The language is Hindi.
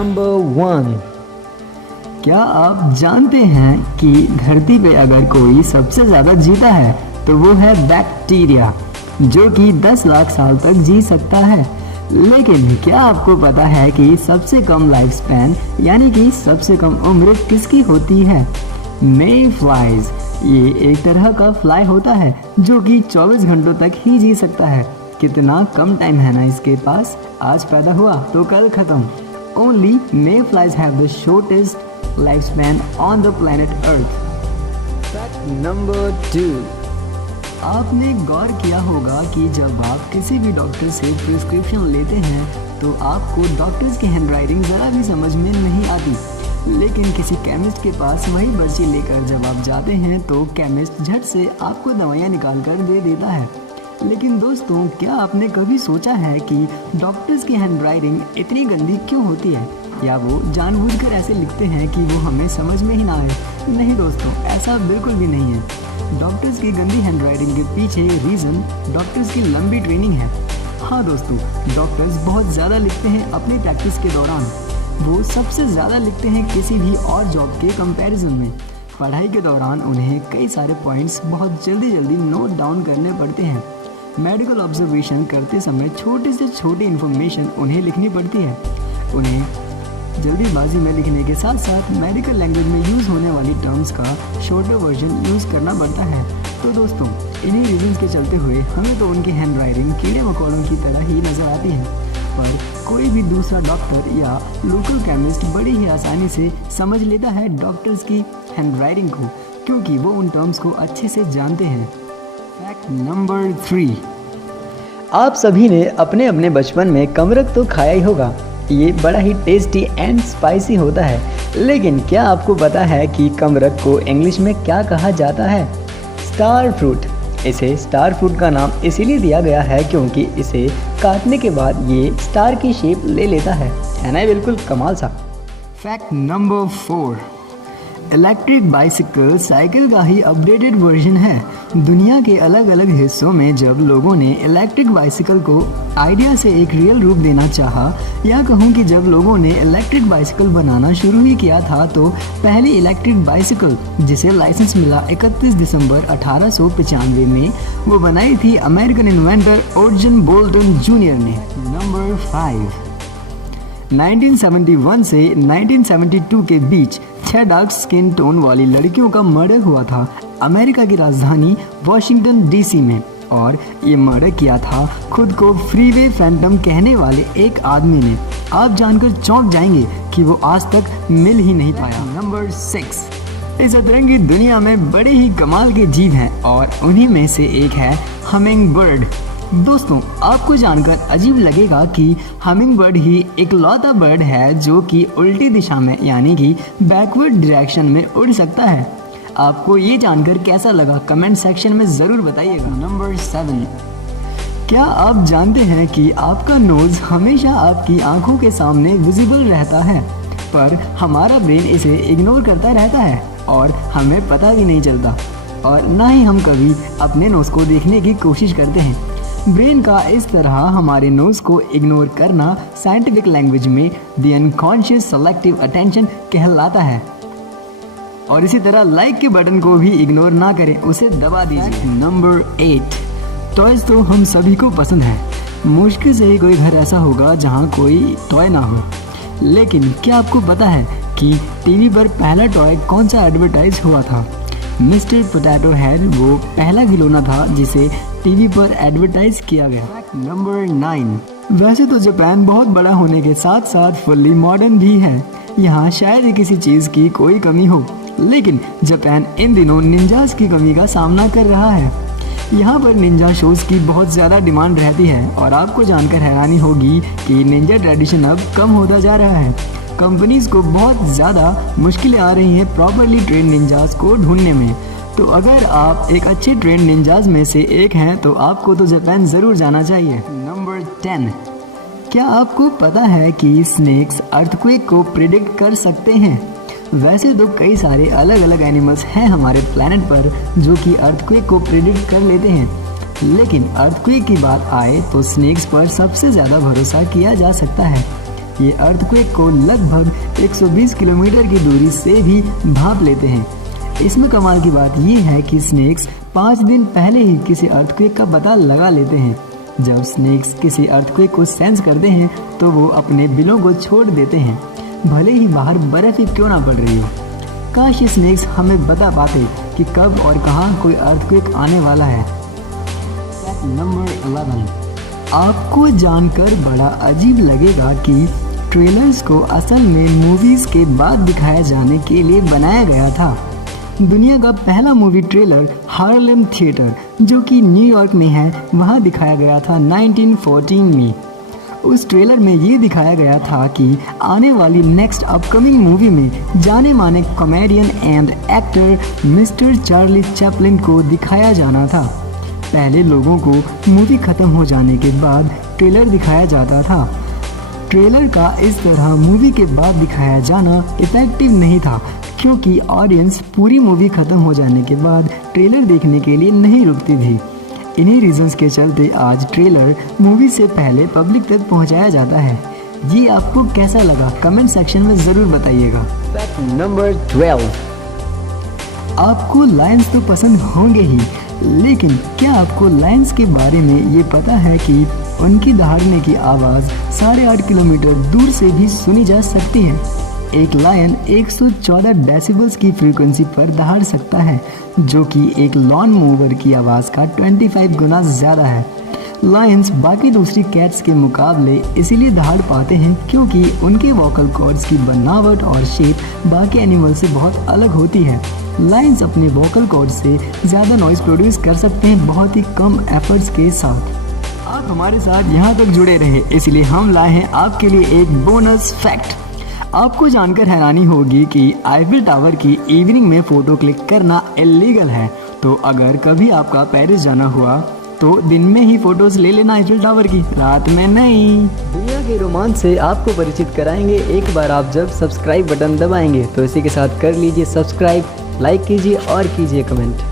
नंबर 1। क्या आप जानते हैं कि धरती पे अगर कोई सबसे ज़्यादा जीता है तो वो है बैक्टीरिया, जो कि 10 लाख साल तक जी सकता है। लेकिन क्या आपको पता है कि सबसे कम लाइफ स्पैन यानी कि सबसे कम उम्र किसकी होती है? मे फ्लाइज। ये एक तरह का फ्लाई होता है जो कि 24 घंटों तक ही जी सकता है। कितना कम टाइम है ना इसके पास। आज पैदा हुआ तो कल खत्म। Only may flies have the shortest life span on the planet earth. Fact number 2। आपने गौर किया होगा कि जब आप किसी भी डॉक्टर से प्रिस्क्रिप्शन लेते हैं तो आपको डॉक्टर्स की हैंडराइटिंग ज़रा भी समझ में नहीं आती, लेकिन किसी केमिस्ट के पास वही पर्ची लेकर जब आप जाते हैं तो केमिस्ट झट से आपको दवाइयाँ निकाल कर दे देता है। लेकिन दोस्तों, क्या आपने कभी सोचा है कि डॉक्टर्स की हैंडराइटिंग इतनी गंदी क्यों होती है, या वो जानबूझकर ऐसे लिखते हैं कि वो हमें समझ में ही ना आए? नहीं दोस्तों, ऐसा बिल्कुल भी नहीं है। डॉक्टर्स की गंदी हैंडराइटिंग के पीछे रीज़न डॉक्टर्स की लंबी ट्रेनिंग है। हाँ दोस्तों, डॉक्टर्स बहुत ज़्यादा लिखते हैं अपनी प्रैक्टिस के दौरान। वो सबसे ज़्यादा लिखते हैं किसी भी और जॉब के कंपैरिजन में। पढ़ाई के दौरान उन्हें कई सारे पॉइंट्स बहुत जल्दी नोट डाउन करने पड़ते हैं। मेडिकल ऑब्जर्वेशन करते समय छोटे से छोटी इन्फॉर्मेशन उन्हें लिखनी पड़ती है। उन्हें जल्दीबाजी में लिखने के साथ साथ मेडिकल लैंग्वेज में यूज़ होने वाली टर्म्स का शॉर्टर वर्जन यूज़ करना पड़ता है। तो दोस्तों, इन्हीं रीजंस के चलते हुए हमें तो उनकी हैंडराइटिंग कीड़े मकोड़ों की तरह ही नज़र आती है, पर कोई भी दूसरा डॉक्टर या लोकल केमिस्ट बड़ी ही आसानी से समझ लेता है डॉक्टर्स की हैंडराइटिंग को, क्योंकि वो उन टर्म्स को अच्छे से जानते हैं। Fact number 3। आप सभी ने अपने अपने बचपन में कमरख तो खाया ही होगा। ये बड़ा ही टेस्टी एंड स्पाइसी होता है, लेकिन क्या आपको पता है कि कमरख को इंग्लिश में क्या कहा जाता है? Star fruit. इसे स्टार फ्रूट का नाम इसीलिए दिया गया है क्योंकि इसे काटने के बाद ये स्टार की शेप ले लेता है ना? बिल्कुल कमाल सा। Fact number 4। Electric bicycle cycle का ही अपडेटेड वर्जन है। दुनिया के अलग अलग हिस्सों में जब लोगों ने इलेक्ट्रिक बाइसिकल को आइडिया से एक रियल रूप देना चाहा, या कहूँ कि जब लोगों ने इलेक्ट्रिक बाइसिकल बनाना शुरू ही किया था, तो पहली इलेक्ट्रिक बाइसिकल जिसे लाइसेंस मिला 31 दिसंबर 1895 में, वो बनाई थी अमेरिकन इन्वेंटर ओर्जन बोल्टन जूनियर ने। नंबर 5। 1971 से 1972 के बीच 6 डार्क स्किन टोन वाली लड़कियों का मर्डर हुआ था अमेरिका की राजधानी वॉशिंगटन डीसी में, और ये मर्डर किया था खुद को फ्रीवे फैंटम कहने वाले एक आदमी ने। आप जानकर चौंक जाएंगे कि वो आज तक मिल ही नहीं पाया। नंबर 6। इस अतरंगी दुनिया में बड़े ही कमाल के जीव हैं और उन्हीं में से एक है हमिंग बर्ड। दोस्तों, आपको जानकर अजीब लगेगा कि हमिंग बर्ड ही इकलौता बर्ड है जो कि उल्टी दिशा में यानी कि बैकवर्ड डायरेक्शन में उड़ सकता है। आपको ये जानकर कैसा लगा कमेंट सेक्शन में ज़रूर बताइएगा। नंबर 7। क्या आप जानते हैं कि आपका नोज़ हमेशा आपकी आंखों के सामने विजिबल रहता है, पर हमारा ब्रेन इसे इग्नोर करता रहता है और हमें पता भी नहीं चलता, और ना ही हम कभी अपने नोज़ को देखने की कोशिश करते हैं। ब्रेन का इस तरह हमारे नोज़ को इग्नोर करना साइंटिफिक लैंग्वेज में द अनकॉन्शियस सेलेक्टिव अटेंशन कहलाता है। और इसी तरह लाइक के बटन को भी इग्नोर ना करें, उसे दबा दीजिए। नंबर 8। टॉयज़ तो हम सभी को पसंद है। मुश्किल से ही कोई घर ऐसा होगा जहाँ कोई टॉय ना हो। लेकिन क्या आपको पता है कि टीवी पर पहला टॉय कौन सा एडवर्टाइज हुआ था? मिस्टर पोटैटो हेड वो पहला खिलौना था जिसे टीवी पर एडवर्टाइज किया गया। नंबर 9। वैसे तो जापान बहुत बड़ा होने के साथ साथ फुल्ली मॉडर्न भी है। यहाँ शायद ही किसी चीज़ की कोई कमी हो, लेकिन जापान इन दिनों निंजास की कमी का सामना कर रहा है। यहाँ पर निंजा शोज़ की बहुत ज़्यादा डिमांड रहती है, और आपको जानकर हैरानी होगी कि निंजा ट्रेडिशन अब कम होता जा रहा है। कंपनीज को बहुत ज़्यादा मुश्किलें आ रही हैं प्रॉपरली ट्रेन निंजास को ढूंढने में। तो अगर आप एक अच्छे ट्रेन निंजाज में से एक हैं तो आपको तो जापान ज़रूर जाना चाहिए। नंबर 10। क्या आपको पता है कि स्नेक्स अर्थक्वेक को प्रिडिक्ट कर सकते हैं? वैसे तो कई सारे अलग अलग एनिमल्स हैं हमारे प्लैनेट पर जो कि अर्थक्वेक को प्रिडिक्ट कर लेते हैं, लेकिन अर्थक्वेक की बात आए तो स्नेक्स पर सबसे ज़्यादा भरोसा किया जा सकता है। ये अर्थक्वेक को लगभग 120 किलोमीटर की दूरी से भी भाप लेते हैं। इसमें कमाल की बात ये है कि स्नेक्स 5 दिन पहले ही किसी अर्थक्वेक का पता लगा लेते हैं। जब स्नेक्स किसी अर्थक्वेक को सेंस करते हैं तो वो अपने बिलों को छोड़ देते हैं, भले ही बाहर बर्फ ही क्यों ना पड़ रही हो। काश स्नेक्स हमें बता पाते कि कब और कहां कोई अर्थक्वेक आने वाला है। Fact number 11। आपको जानकर बड़ा अजीब लगेगा कि ट्रेलर्स को असल में मूवीज के बाद दिखाया जाने के लिए बनाया गया था। दुनिया का पहला मूवी ट्रेलर हार्लेम थिएटर, जो कि न्यूयॉर्क में है, वहाँ दिखाया गया था 1914 में। उस ट्रेलर में ये दिखाया गया था कि आने वाली नेक्स्ट अपकमिंग मूवी में जाने माने comedian and actor mister Charlie Chaplin को दिखाया जाना था। पहले लोगों को मूवी खत्म हो जाने के बाद ट्रेलर दिखाया जाता था। ट्रेलर का इस तरह मूवी के बाद दिखाया जाना इफेक्टिव नहीं था, क्योंकि ऑडियंस पूरी मूवी खत्म हो जाने के बाद ट्रेलर देखने के लिए नहीं रुकती थी। इन्हीं रीजंस के चलते आज ट्रेलर मूवी से पहले पब्लिक तक पहुंचाया जाता है। ये आपको कैसा लगा कमेंट सेक्शन में ज़रूर बताइएगा। Fact number 12। आपको लायंस तो पसंद होंगे ही, लेकिन क्या आपको लायंस के बारे में ये पता है कि उनकी दहाड़ने की आवाज़ 8.5 किलोमीटर दूर से भी सुनी जा सकती है। एक लायन 114 डेसिबल्स की फ्रीक्वेंसी पर दहाड़ सकता है, जो कि एक लॉन मूवर की आवाज़ का 25 गुना ज़्यादा है। लायंस बाकी दूसरी कैट्स के मुकाबले इसीलिए दहाड़ पाते हैं क्योंकि उनके वोकल कॉर्ड्स की बनावट और शेप बाकी एनिमल से बहुत अलग होती है। लायंस अपने वोकल कॉर्ड से ज़्यादा नॉइज़ प्रोड्यूस कर सकते हैं बहुत ही कम एफर्ट्स के साथ। आप हमारे साथ यहाँ तक जुड़े रहे, इसलिए हम लाए हैं आपके लिए एक बोनस फैक्ट। आपको जानकर हैरानी होगी कि आईफिल टावर की इवनिंग में फ़ोटो क्लिक करना इलीगल है। तो अगर कभी आपका पेरिस जाना हुआ तो दिन में ही फ़ोटोज़ ले लेना आईफिल टावर की, रात में नहीं। दुनिया के रोमांच से आपको परिचित कराएंगे एक बार आप जब सब्सक्राइब बटन दबाएंगे। तो इसी के साथ कर लीजिए सब्सक्राइब, लाइक कीजिए और कीजिए कमेंट।